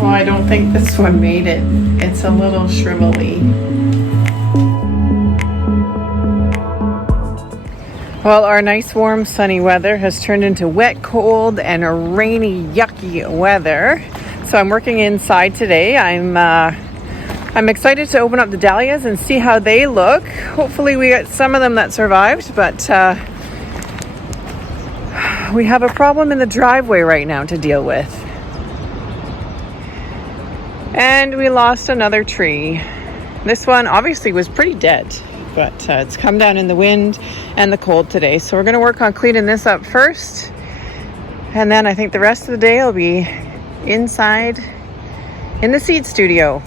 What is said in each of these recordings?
Oh, I don't think this one made it. It's a little shrivelly. Well, our nice warm sunny weather has turned into wet, cold, and a rainy, yucky weather. So I'm working inside today. I'm excited to open up the dahlias and see how they look. Hopefully we get some of them that survived, but we have a problem in the driveway right now to deal with. And we lost another tree. This one obviously was pretty dead, but it's come down in the wind and the cold today. So we're going to work on cleaning this up first. And then I think the rest of the day will be inside in the seed studio.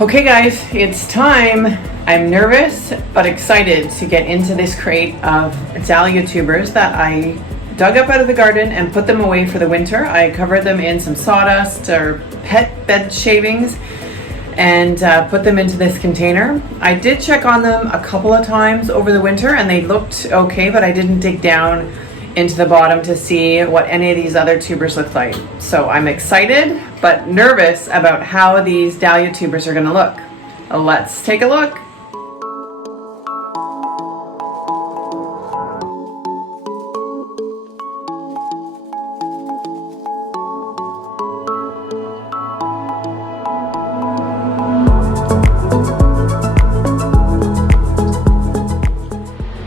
Okay guys, it's time. I'm nervous but excited to get into this crate of dahlia tubers that I dug up out of the garden and put them away for the winter. I covered them in some sawdust or pet bed shavings and put them into this container. I did check on them a couple of times over the winter and they looked okay, but I didn't dig down into the bottom to see what any of these other tubers look like. So I'm excited but nervous about how these dahlia tubers are gonna look. Let's take a look.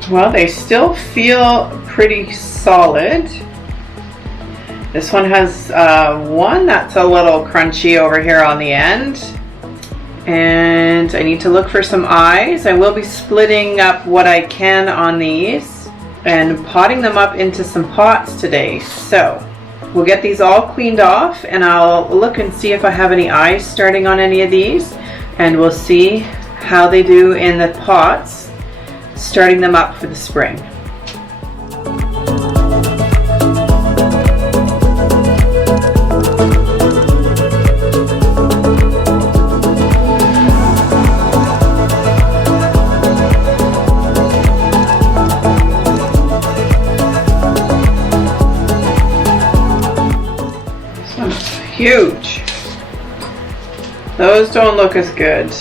Well, they still feel pretty solid. This one has one that's a little crunchy over here on the end. And I need to look for some eyes. I will be splitting up what I can on these and potting them up into some pots today. So we'll get these all cleaned off and I'll look and see if I have any eyes starting on any of these. And we'll see how they do in the pots, starting them up for the spring. This one's huge. Those don't look as good.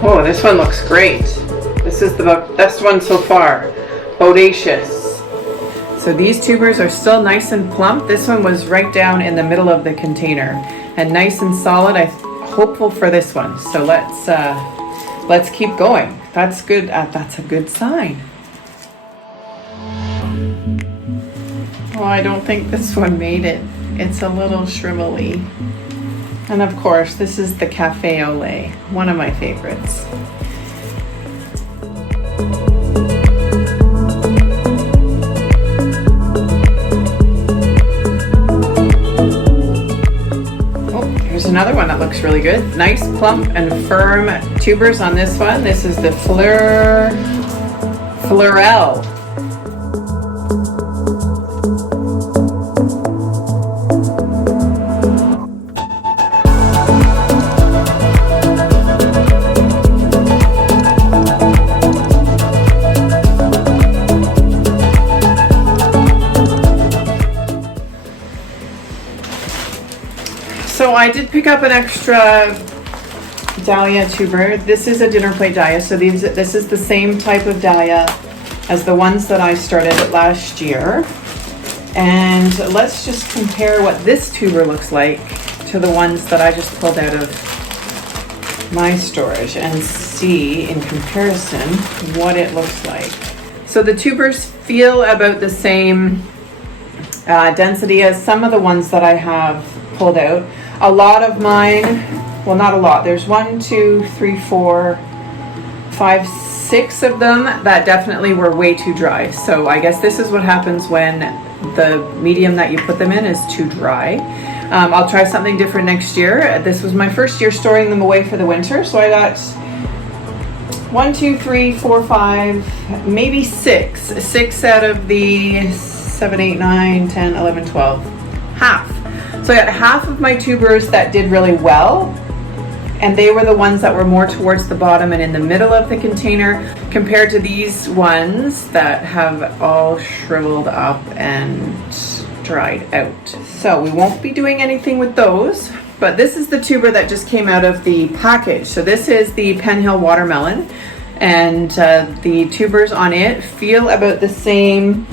Oh, this one looks great. This is the best one so far. Bodacious. So these tubers are still nice and plump. This one was right down in the middle of the container and nice and solid. I'm hopeful for this one. So let's keep going. That's good. That's a good sign. Oh, I don't think this one made it. It's a little shrivelly. And of course, this is the Cafe au lait, one of my favorites. Oh, here's another one that looks really good. Nice, plump, and firm tubers on this one. This is the Fleurel. So I did pick up an extra dahlia tuber. This is a dinner plate dahlia, so this is the same type of dahlia as the ones that I started last year. And let's just compare what this tuber looks like to the ones that I just pulled out of my storage and see in comparison what it looks like. So the tubers feel about the same density as some of the ones that I have pulled out. A lot of mine, well, not a lot, there's 1, 2, 3, 4, 5, 6 of them that definitely were way too dry. So I guess this is what happens when the medium that you put them in is too dry. I'll try something different next year. This was my first year storing them away for the winter, so I thought 1, 2, 3, 4, 5, maybe 6. 6 out of the 7, 8, 9, 10, 11, 12. Half. So I got half of my tubers that did really well, and they were the ones that were more towards the bottom and in the middle of the container, compared to these ones that have all shriveled up and dried out. So we won't be doing anything with those, but this is the tuber that just came out of the package. So this is the Penn Hill watermelon, and the tubers on it feel about the same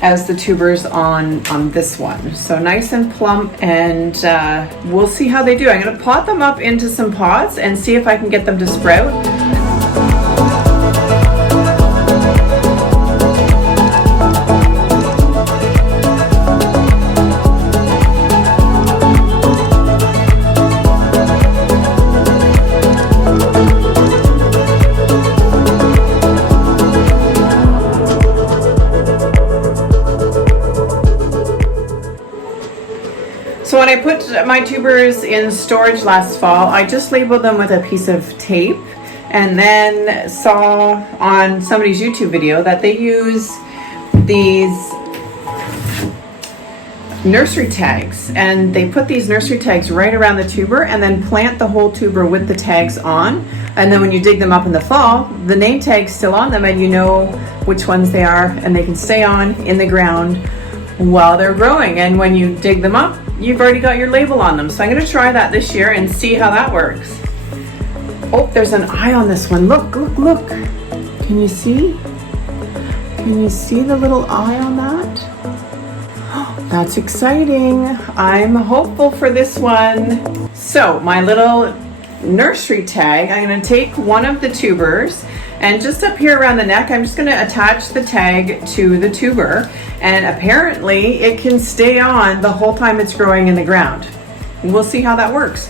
as the tubers on this one. So nice and plump, and we'll see how they do. I'm gonna pot them up into some pots and see if I can get them to sprout. So when I put my tubers in storage last fall, I just labeled them with a piece of tape, and then saw on somebody's YouTube video that they use these nursery tags, and they put these nursery tags right around the tuber and then plant the whole tuber with the tags on, and then when you dig them up in the fall, the name tag's still on them and you know which ones they are, and they can stay on in the ground while they're growing, and when you dig them up, you've already got your label on them. So I'm going to try that this year and see how that works. Oh, there's an eye on this one. Look, look, look. Can you see? Can you see the little eye on that? That's exciting. I'm hopeful for this one. So my little nursery tag, I'm going to take one of the tubers, and just up here around the neck, I'm just going to attach the tag to the tuber, and apparently it can stay on the whole time it's growing in the ground. We'll see how that works.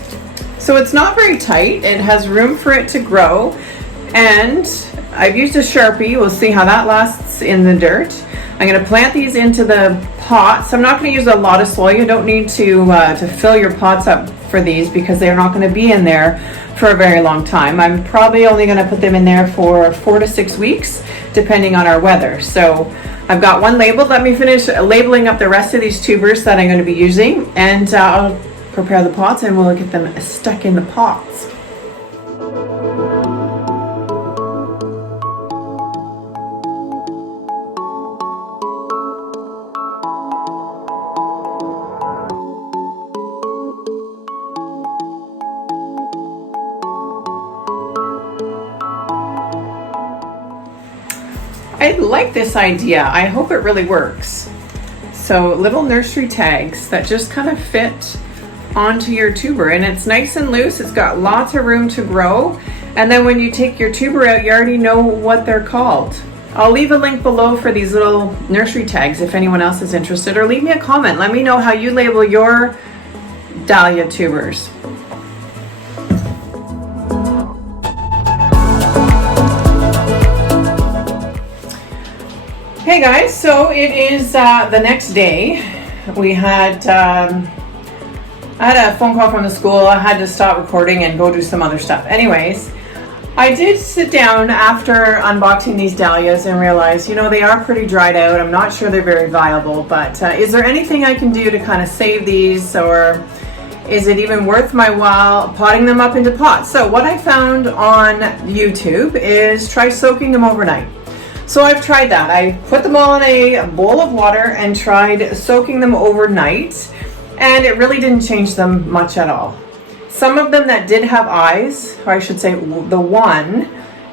So it's not very tight, it has room for it to grow, and I've used a Sharpie. We'll see how that lasts in the dirt. I'm going to plant these into the pots. I'm not going to use a lot of soil. You don't need to fill your pots up for these because they're not going to be in there for a very long time. I'm probably only going to put them in there for 4 to 6 weeks, depending on our weather. So I've got one labeled. Let me finish labeling up the rest of these tubers that I'm going to be using, and I'll prepare the pots and we'll get them stuck in the pots. I like this idea. I hope it really works. So little nursery tags that just kind of fit onto your tuber, and it's nice and loose. It's got lots of room to grow, and then when you take your tuber out, you already know what they're called. I'll leave a link below for these little nursery tags if anyone else is interested, or leave me a comment. Let me know how you label your dahlia tubers. Hey guys, so it is the next day. We had I had a phone call from the school. I had to stop recording and go do some other stuff. Anyways, I did sit down after unboxing these dahlias and realize, you know, they are pretty dried out. I'm not sure they're very viable, but is there anything I can do to kind of save these, or is it even worth my while potting them up into pots? So what I found on YouTube is try soaking them overnight. So I've tried that. I put them all in a bowl of water and tried soaking them overnight, and it really didn't change them much at all. Some of them that did have eyes, or I should say the one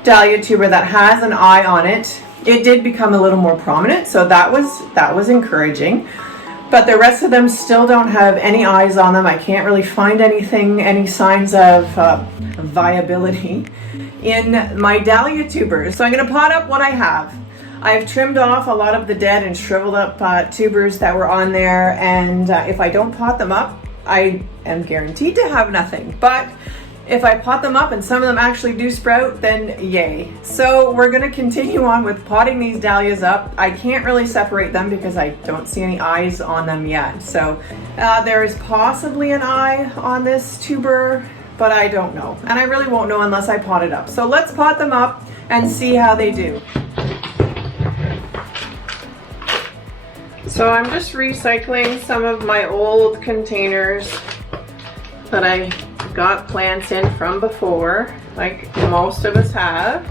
dahlia tuber that has an eye on it, it did become a little more prominent, so that was encouraging. But the rest of them still don't have any eyes on them. I can't really find anything, any signs of viability in my dahlia tubers. So I'm going to pot up what I have. I've trimmed off a lot of the dead and shriveled up tubers that were on there, and if I don't pot them up, I am guaranteed to have nothing. But if I pot them up and some of them actually do sprout, then yay. So we're going to continue on with potting these dahlias up. I can't really separate them because I don't see any eyes on them yet. So there is possibly an eye on this tuber, but I don't know. And I really won't know unless I pot it up. So let's pot them up and see how they do. So I'm just recycling some of my old containers that I got plants in from before, like most of us have.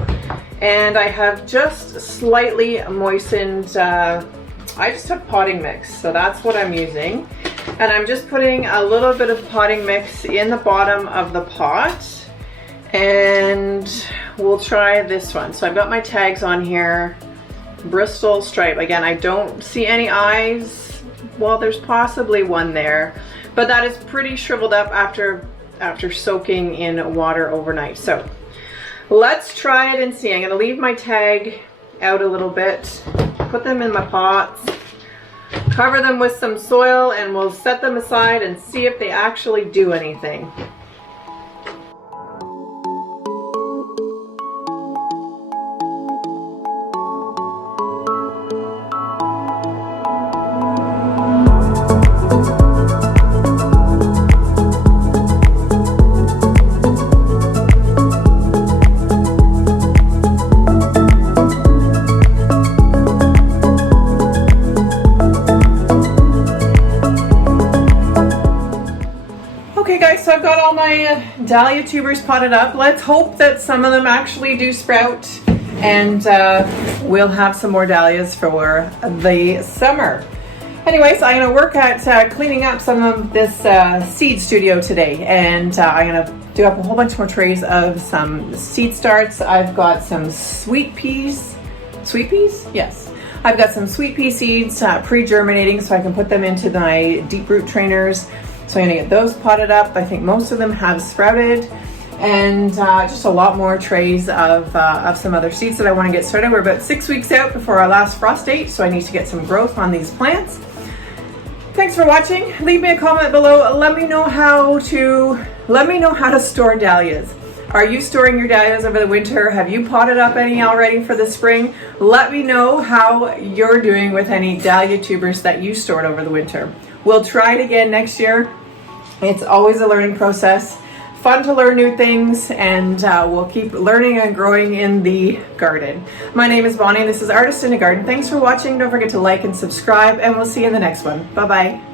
And I have just slightly moistened, I just took potting mix, so that's what I'm using. And I'm just putting a little bit of potting mix in the bottom of the pot. And we'll try this one. So I've got my tags on here. Bristol stripe. Again, I don't see any eyes. Well, there's possibly one there, but that is pretty shriveled up after soaking in water overnight. So let's try it and see. I'm gonna leave my tag out a little bit, put them in my pots, cover them with some soil, and we'll set them aside and see if they actually do anything. So I've got all my dahlia tubers potted up. Let's hope that some of them actually do sprout, and we'll have some more dahlias for the summer. Anyways, I'm going to work at cleaning up some of this seed studio today, and I'm going to do up a whole bunch more trays of some seed starts. I've got some sweet peas. Sweet peas? Yes. I've got some sweet pea seeds pre-germinating so I can put them into my deep root trainers. So I'm gonna get those potted up. I think most of them have sprouted, and just a lot more trays of some other seeds that I want to get started. We're about 6 weeks out before our last frost date, so I need to get some growth on these plants. Thanks for watching. Leave me a comment below. Let me know how to store dahlias. Are you storing your dahlias over the winter? Have you potted up any already for the spring? Let me know how you're doing with any dahlia tubers that you stored over the winter. We'll try it again next year. It's always a learning process. Fun to learn new things, and we'll keep learning and growing in the garden. My name is Bonnie. This is Artist in a Garden. Thanks for watching. Don't forget to like and subscribe, and we'll see you in the next one. Bye-bye.